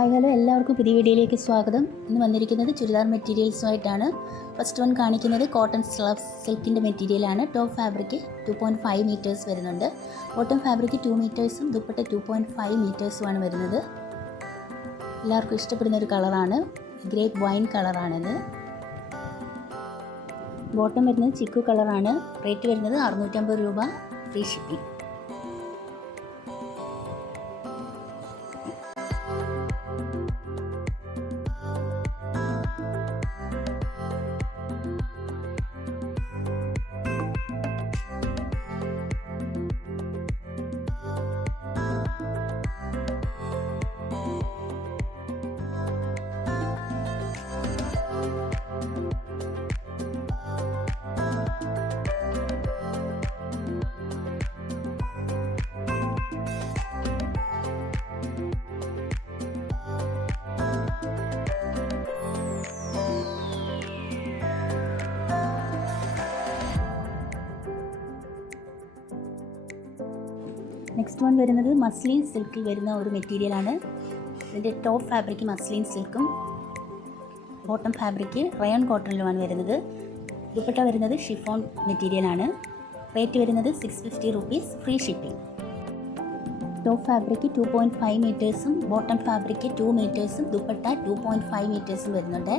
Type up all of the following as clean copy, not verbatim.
Hi hello, എല്ലാവർക്കും പുതിയ വീഡിയോയിലേക്ക് സ്വാഗതം. ഇന്ന് വന്നിരിക്കുന്നത് ചുരിദാർ മെറ്റീരിയൽസുമായിട്ടാണ്. ഫസ്റ്റ് വൺ കാണിക്കുന്നത് കോട്ടൺ സിൽക്കിൻ്റെ മെറ്റീരിയലാണ്. ടോപ്പ് ഫാബ്രിക് 2.5 മീറ്റേഴ്സ് വരുന്നുണ്ട്. ബോട്ടം ഫാബ്രിക് 2 മീറ്റേഴ്സും ദുപ്പട്ട 2.5 മീറ്റേഴ്സുമാണ് വരുന്നത്. എല്ലാവർക്കും ഇഷ്ടപ്പെടുന്ന ഒരു കളറാണ്, ഗ്രേപ്പ് വൈൻ കളറാണിത്. ബോട്ടം വരുന്നത് ചിക്കു കളറാണ്. റേറ്റ് വരുന്നത് 650 രൂപ, ഫ്രീ ഷിപ്പിംഗ്. നെക്സ്റ്റ് വൺ വരുന്നത് മസ്ലിൻ സിൽക്കിൽ വരുന്ന ഒരു മെറ്റീരിയലാണ്. ഇതിൻ്റെ ടോപ്പ് ഫാബ്രിക് മസ്ലിൻ സിൽക്കും ബോട്ടം ഫാബ്രിക് റയോൺ കോട്ടണിലുമാണ് വരുന്നത്. ദുപ്പട്ട വരുന്നത് ഷിഫോൺ മെറ്റീരിയലാണ്. റേറ്റ് വരുന്നത് 650 rupees, free shipping. Top fabric 2.5 മീറ്റേഴ്സും ബോട്ടം ഫാബ്രിക് 2 മീറ്റേഴ്സും ദുപ്പട്ട 2.5 മീറ്റേഴ്സും വരുന്നുണ്ട്.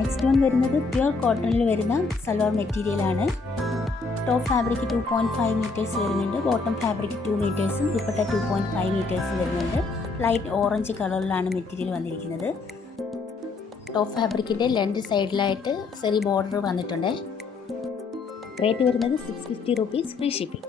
നെക്സ്റ്റ് വൺ വരുന്നത് പ്യുർ കോട്ടണിൽ വരുന്ന സൽവാർ മെറ്റീരിയലാണ്. ടോപ്പ് ഫാബ്രിക് 2.5 മീറ്റേഴ്സ് വരുന്നുണ്ട്. ബോട്ടം ഫാബ്രിക് 2 മീറ്റേഴ്സും ദുപ്പട്ട 2.5 മീറ്റേഴ്സും വരുന്നുണ്ട്. ലൈറ്റ് ഓറഞ്ച് കളറിലാണ് മെറ്റീരിയൽ വന്നിരിക്കുന്നത്. ടോപ്പ് ഫാബ്രിക്കിൻ്റെ രണ്ട് സൈഡിലായിട്ട് ചെറിയ ബോർഡർ വന്നിട്ടുണ്ട്. റേറ്റ് വരുന്നത് 650 rupees, free shipping.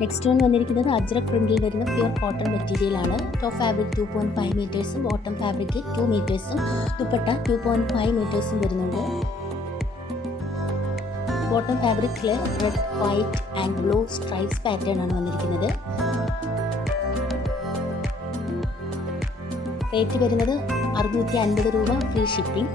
Next one വന്നിരിക്കുന്നത് അജ്രക് പ്രിന്റിൽ വരുന്ന പ്യുർ കോട്ടൺ മെറ്റീരിയലാണ്. ടോപ്പ് ഫാബ്രിക് 2.5 മീറ്റേഴ്സും ബോട്ടം ഫാബ്രിക് 2 മീറ്റേഴ്സും ദുപ്പട്ട 2.5 മീറ്റേഴ്സും വരുന്നുണ്ട്. ബോട്ടം ഫാബ്രിക്കിൽ red, white and blue stripes pattern ആണ് വന്നിരിക്കുന്നത്. റേറ്റ് വരുന്നത് 650 രൂപ, ഫ്രീ ഷിപ്പിംഗ്.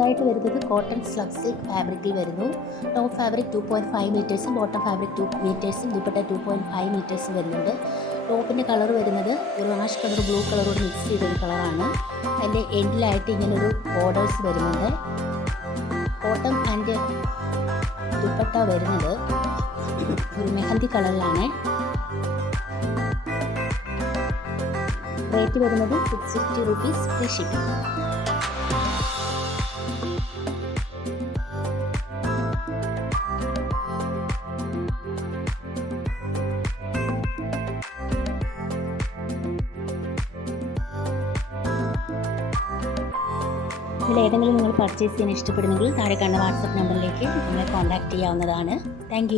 ായിട്ട് വരുന്നത് കോട്ടൺ സ്ലബ് സിൽക്ക് ഫാബ്രിക്കിൽ വരുന്നു. ടോപ്പ് ഫാബ്രിക് 2.5 മീറ്റേഴ്സും ബോട്ടം ഫാബ്രിക് 2 മീറ്റേഴ്സും ദുപ്പട്ട 2.5 മീറ്റേഴ്സും വരുന്നുണ്ട്. ടോപ്പിൻ്റെ കളർ വരുന്നത് ഒരു ആഷ് കളർ ബ്ലൂ കളറോട് മിക്സ് ചെയ്തൊരു കളറാണ്. അതിൻ്റെ എൻഡിലായിട്ട് ഇങ്ങനൊരു ബോർഡേഴ്സ് വരുന്നുണ്ട്. ബോട്ടം ആൻഡ് ദുപ്പട്ട വരുന്നത് ഒരു മെഹന്തി കളറിലാണ്. റേറ്റ് വരുന്നത് 650 rupees ഫ്രീ ഷിപ്പിംഗ്. ഇതിലേതെങ്കിലും നിങ്ങൾ പർച്ചേസ് ചെയ്യാൻ ഇഷ്ടപ്പെടുന്നെങ്കിൽ താഴെ കാണുന്ന വാട്സപ്പ് നമ്പറിലേക്ക് നമ്മളെ കോൺടാക്റ്റ് ചെയ്യാവുന്നതാണ്. താങ്ക്